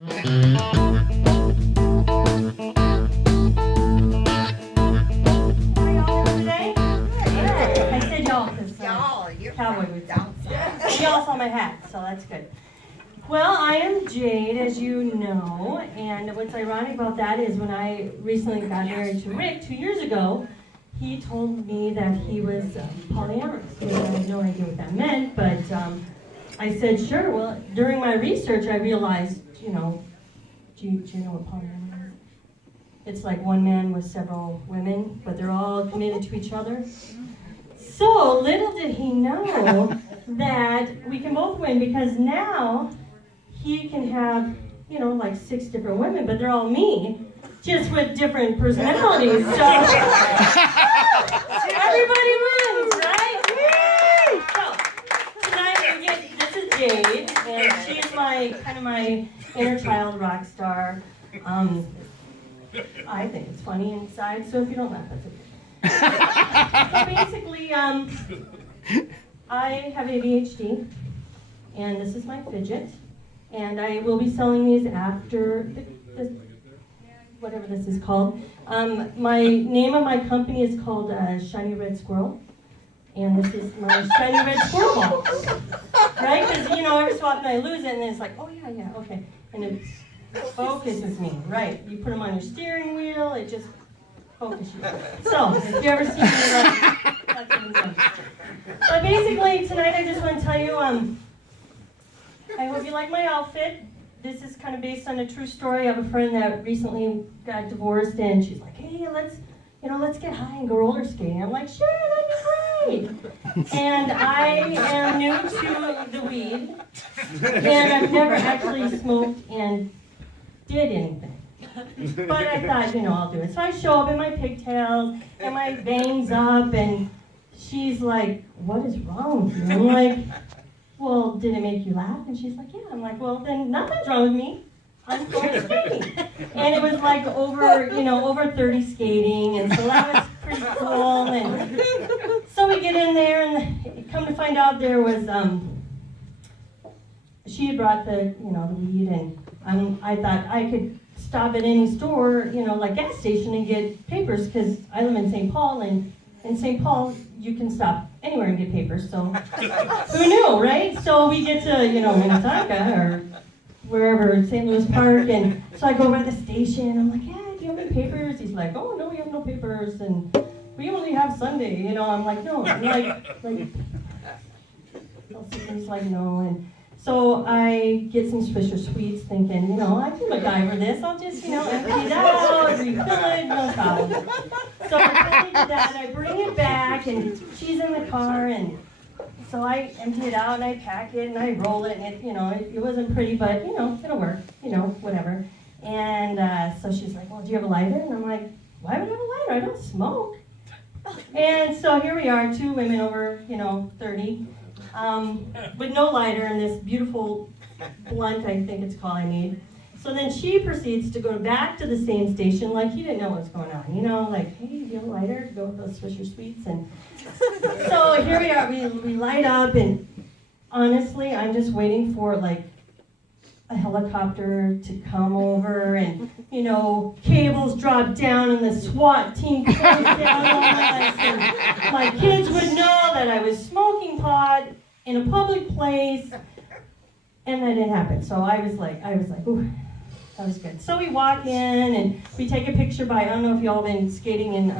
I said y'all because cowboy boots. Y'all saw my hat, so that's good. Well, I am Jade, as you know, and what's ironic about that is when I recently got married to Rick 2 years ago, he told me that he was polyamorous. I had no idea what that meant, but I said, sure. Well, during my research, I realized, do you know what polyamorous is? It's like one man with several women, but they're all committed to each other. So little did he know that we can both win, because now he can have, like 6 different women, but they're all me, just with different personalities. So everybody wins, right? So tonight this is Jade, and she's my inner child rock star. I think it's funny inside, so if you don't laugh, that's okay. So basically, I have ADHD, and this is my fidget, and I will be selling these after whatever this is called. My name of my company is called Shiny Red Squirrel, and this is my Shiny Red Squirrel ball, right? Because every so often I lose it, and then it's like, oh yeah, okay, and it focuses me, right? You put them on your steering wheel, it just focus you. So, if you ever see me, that's what I'm doing. But basically, tonight I just want to tell you, I hope you like my outfit. This is kind of based on a true story. I have a friend that recently got divorced, and she's like, hey, let's get high and go roller skating. I'm like, sure, that'd be great. And I am new to the weed, and I've never actually smoked and did anything. But I thought, I'll do it. So I show up in my pigtails and my bangs up, and she's like, what is wrong with you? I'm like, well, did it make you laugh? And she's like, yeah. I'm like, well, then nothing's wrong with me. I'm going skating. And it was like over 30 skating, and so that was pretty cool. And so we get in there, and come to find out there was, she had brought the weed, and I thought I could stop at any store, like gas station, and get papers, because I live in St. Paul, and in St. Paul, you can stop anywhere and get papers, so who knew, right? So we get to, Minnetonka, or wherever, St. Louis Park, and so I go by the station, and I'm like, yeah, do you have any papers? He's like, oh, no, we have no papers, and we only have Sunday, I'm like, no, I'm like, he's like, no, and so I get some Swisher Sweets thinking, I can MacGyver this. I'll just, empty it out, refill it, no problem. So I finally do that, and I bring it back, and she's in the car, and so I empty it out, and I pack it, and I roll it, and it wasn't pretty, but, it'll work, whatever. And so she's like, well, do you have a lighter? And I'm like, why would I have a lighter? I don't smoke. And so here we are, 2 women over, 30. With no lighter and this beautiful blunt, I think it's called, I made. So then she proceeds to go back to the same station like he didn't know what was going on. Like, hey, do you have a lighter to go with those Swisher Sweets? And so here we are, we light up, and honestly, I'm just waiting for like a helicopter to come over, and cables drop down, and the SWAT team comes down on us, and my kids would know that I was smoking pot in a public place, and that didn't happen. So I was like, ooh, that was good. So we walk in, and we take a picture by, I don't know if y'all been skating in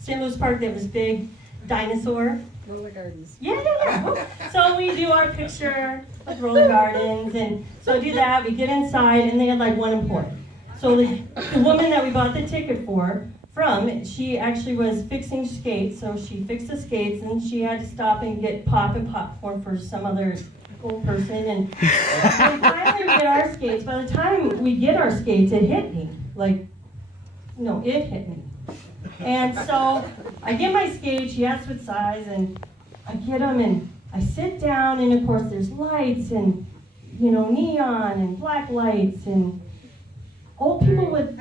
St. Louis Park. They have this big dinosaur. Roller gardens. Yeah. So we do our picture with roller gardens, and so I do that. We get inside, and they had like one employee. So the woman that we bought the ticket from, she actually was fixing skates, so she fixed the skates, and she had to stop and get pop and popcorn for some other old person, and by the time we get our skates, it hit me. It hit me. And so I get my skates, she asks what size, and I get them, and I sit down, and of course there's lights, and neon, and black lights, and old people with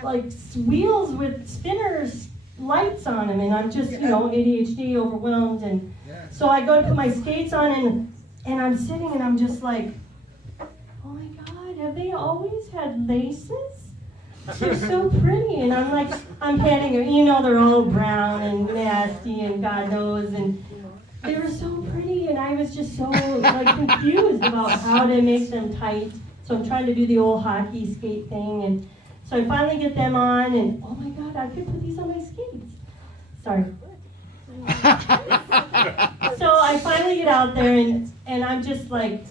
wheels with spinners, lights on them, and I'm just, ADHD, overwhelmed, and so I go to put my skates on, and I'm sitting, and I'm just like, oh my God, have they always had laces? They're so pretty. And I'm like, I'm petting her. You know, they're all brown and nasty and God knows. And they were so pretty. And I was just so like confused about how to make them tight. So I'm trying to do the old hockey skate thing. And so I finally get them on. And oh my God, I could put these on my skates. Sorry. So I finally get out there and I'm just like,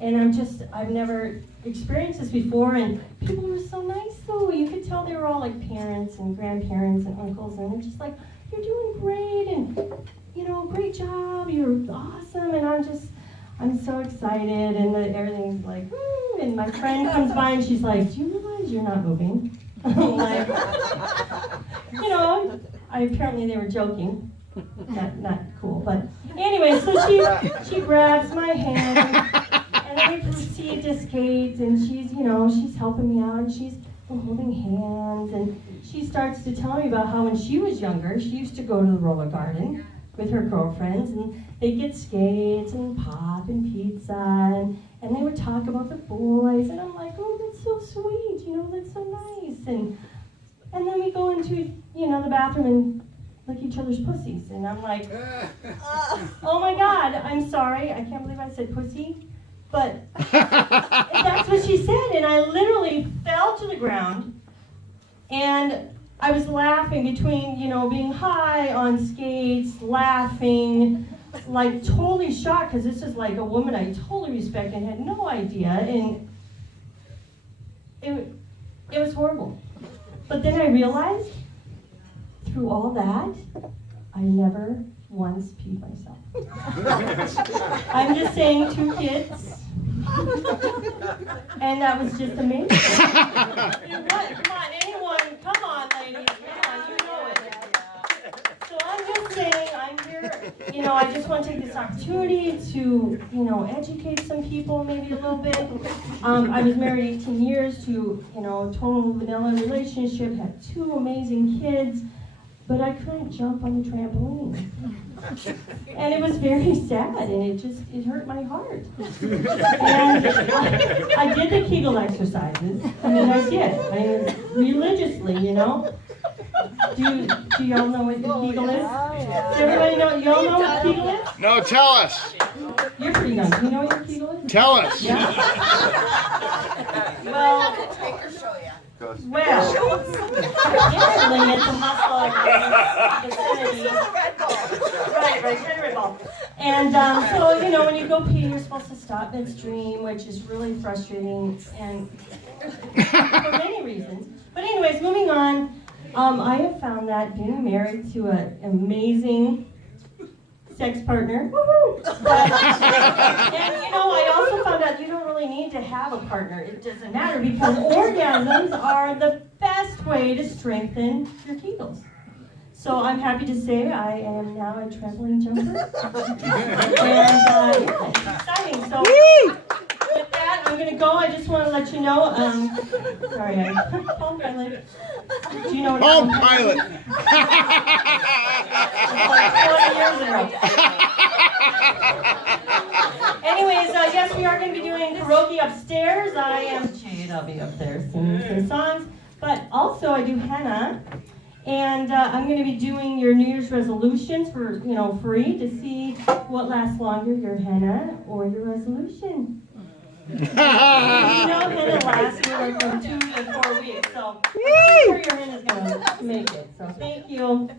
I've never experienced this before, and people were so nice though. You could tell they were all like parents and grandparents and uncles, and they're just like, you're doing great, and you know, great job, you're awesome, and I'm so excited, and everything's like, woo, and my friend comes by and she's like, do you realize you're not moving? I'm like, you know, apparently they were joking. Not cool, but anyway, so she grabs my hand, and then we proceed to skate, and she's helping me out, and we're holding hands, and she starts to tell me about how when she was younger, she used to go to the roller garden with her girlfriends, and they'd get skates and pop and pizza, and they would talk about the boys, and I'm like, oh, that's so sweet, that's so nice, and then we go into, the bathroom and lick each other's pussies, and I'm like, oh my God, I'm sorry, I can't believe I said pussy, but that's what she said, and I literally fell to the ground, and I was laughing between, being high on skates, laughing, like totally shocked, because this is like a woman I totally respect and had no idea, and it was horrible. But then I realized, through all that, I never once peed myself. I'm just saying, 2 kids, and that was just amazing. Come on, ladies, come on, you know it. So I'm just saying, I'm here, I just want to take this opportunity to, educate some people maybe a little bit. I was married 18 years to, total vanilla relationship, had 2 amazing kids, but I couldn't jump on the trampoline. And it was very sad, and it hurt my heart. And I did the Kegel exercises. I did. Religiously, Do y'all know what the Kegel is? Does everybody know? Y'all know what the Kegel is? No, tell us. You're pretty young. Do you know what the Kegel is? Tell us. Yeah? Instantly it's a muscle vicinity. Right, kind of red ball. And so, when you go pee, you're supposed to stop midstream, which is really frustrating, and for many reasons. But anyways, moving on, I have found that being married to an amazing sex partner, woohoo! And I also found out you don't really need to have a partner. It doesn't matter, because orgasms are the best way to strengthen your Kegels. So I'm happy to say I am now a trampoline jumper. And it's exciting. So with that, I'm going to go. I just want to let you know, sorry, Palm Pilot. Do you know what Palm Pilot? It's like 20 years ago. Anyways, yes, we are going to be doing karaoke upstairs. I am Jade. I'll be up there singing some songs. But also, I do henna. And I'm going to be doing your New Year's resolutions for, free to see what lasts longer, your henna or your resolution. Henna lasts like from 2 to 4 weeks, so I'm sure your henna's going to make it. So thank you.